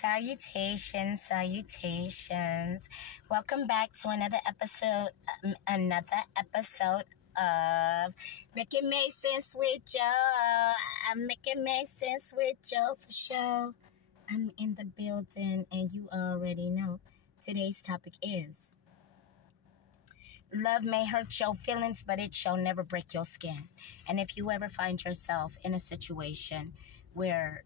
Salutations, salutations. Welcome back to another episode of Making Make Sense with Joe. I'm making make sense with Joe for sure. I'm in the building and you already know. Today's topic is love may hurt your feelings, but it shall never break your skin. And if you ever find yourself in a situation where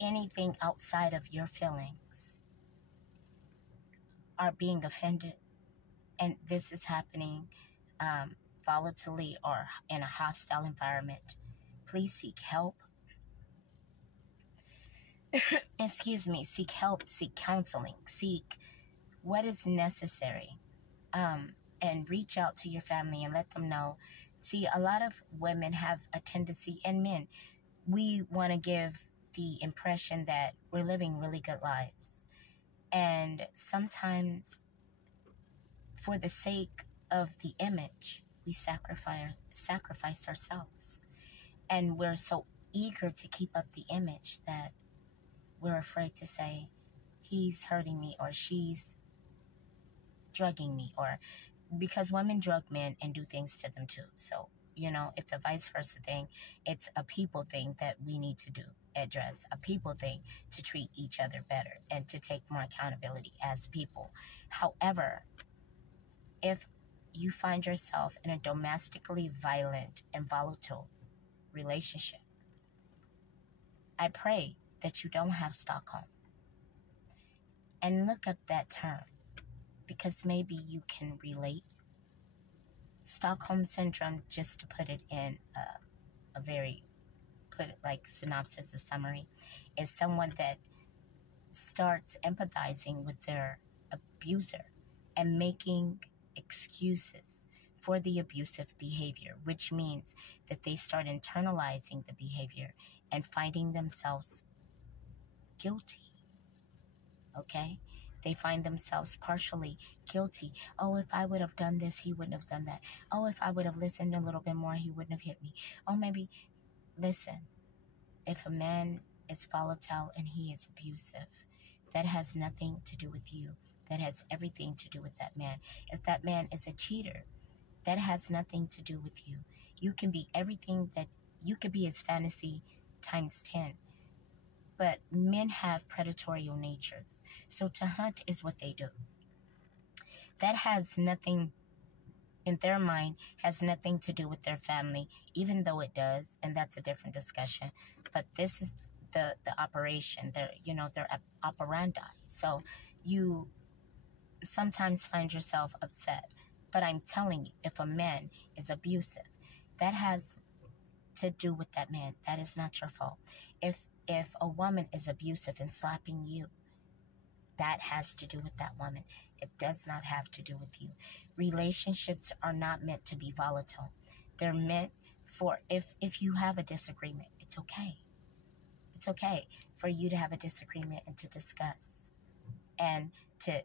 anything outside of your feelings are being offended, and this is happening volatilely or in a hostile environment, please seek help. Seek help, seek counseling, seek what is necessary, and reach out to your family and let them know. See, a lot of women have a tendency, and men, we want to give the impression that we're living really good lives. And sometimes, for the sake of the image, we sacrifice ourselves. And we're so eager to keep up the image that we're afraid to say, he's hurting me or she's drugging me, or because women drug men and do things to them too. So, it's a vice versa thing. It's a people thing that we need to address, a people thing to treat each other better and to take more accountability as people. However, if you find yourself in a domestically violent and volatile relationship, I pray that you don't have Stockholm. And look up that term, because maybe you can relate. Stockholm Syndrome, just to put it in synopsis, a summary, is someone that starts empathizing with their abuser and making excuses for the abusive behavior, which means that they start internalizing the behavior and finding themselves guilty. Okay? They find themselves partially guilty. Oh, if I would have done this, he wouldn't have done that. Oh, if I would have listened a little bit more, he wouldn't have hit me. Oh, maybe, listen, if a man is volatile and he is abusive, that has nothing to do with you. That has everything to do with that man. If that man is a cheater, that has nothing to do with you. You can be everything that you could be his fantasy times 10. But men have predatory natures. So to hunt is what they do. That has nothing, in their mind, has nothing to do with their family, even though it does, and that's a different discussion. But this is the operation, their operandi. So you sometimes find yourself upset. But I'm telling you, if a man is abusive, that has to do with that man. That is not your fault. If a woman is abusive and slapping you, that has to do with that woman. It does not have to do with you. Relationships are not meant to be volatile. They're meant for, if you have a disagreement, it's okay. It's okay for you to have a disagreement and to discuss. And to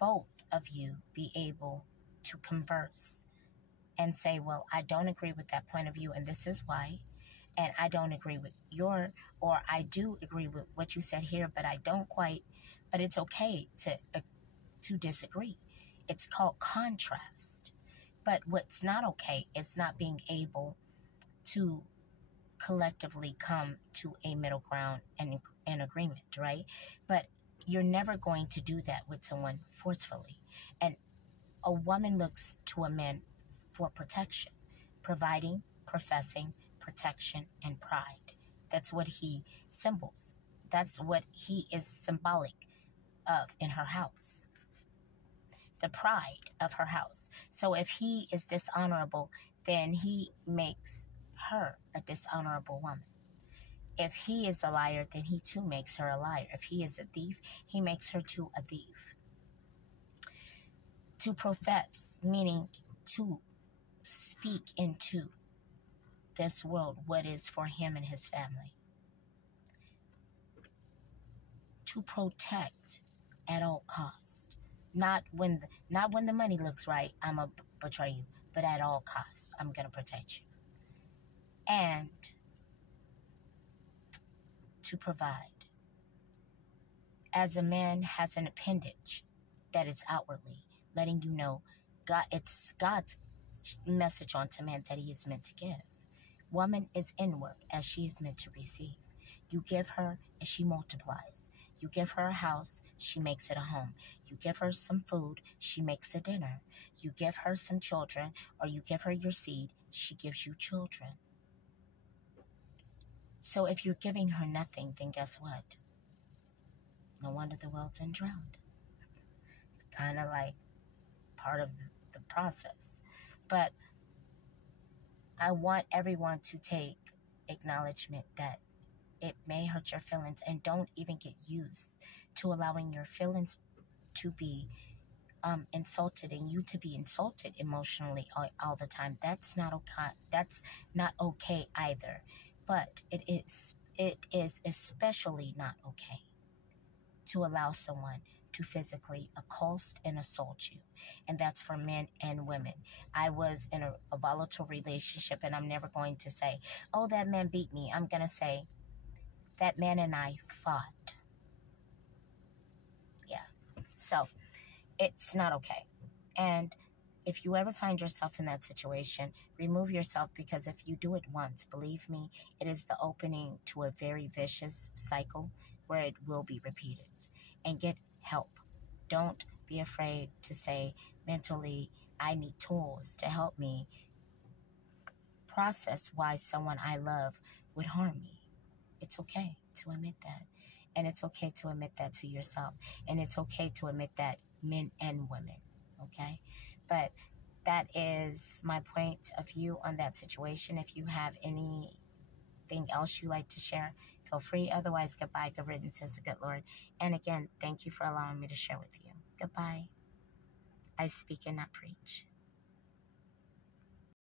both of you be able to converse and say, well, I don't agree with that point of view, and this is why. And I don't agree with or I do agree with what you said here, but I don't quite. But it's okay to disagree. It's called contrast. But what's not okay is not being able to collectively come to a middle ground and an agreement, right? But you're never going to do that with someone forcefully. And a woman looks to a man for protection, providing, professing, protection, and pride. That's what he symbols. That's what he is symbolic of in her house. The pride of her house. So if he is dishonorable, then he makes her a dishonorable woman. If he is a liar, then he too makes her a liar. If he is a thief, he makes her too a thief. To profess, meaning to speak into this world what is for him and his family. To protect at all cost. Not when the money looks right, I'm going to betray you. But at all cost, I'm going to protect you. And to provide. as a man has an appendage that is outwardly letting you know it's God's message onto man that he is meant to give. Woman is inward as she is meant to receive. You give her and she multiplies. You give her a house, she makes it a home. You give her some food, she makes a dinner. You give her some children, or you give her your seed, she gives you children. So if you're giving her nothing, then guess what? No wonder the world's in drought. It's kind of like part of the process. But I want everyone to take acknowledgement that it may hurt your feelings, and don't even get used to allowing your feelings to be insulted and you to be insulted emotionally all the time. That's not okay. That's not okay either. But it is especially not okay to allow someone to physically accost and assault you. And that's for men and women. I was in a volatile relationship, and I'm never going to say, oh, that man beat me. I'm going to say, that man and I fought. Yeah. So it's not okay. And if you ever find yourself in that situation, remove yourself, because if you do it once, believe me, it is the opening to a very vicious cycle where it will be repeated. And get help. Don't be afraid to say mentally, I need tools to help me process why someone I love would harm me. It's okay to admit that. And it's okay to admit that to yourself. And it's okay to admit that, men and women. Okay? But that is my point of view on that situation. If you have anything else you like to share, feel free. Otherwise, goodbye. Good riddance, says the good Lord. And again, thank you for allowing me to share with you. Goodbye. I speak and not preach.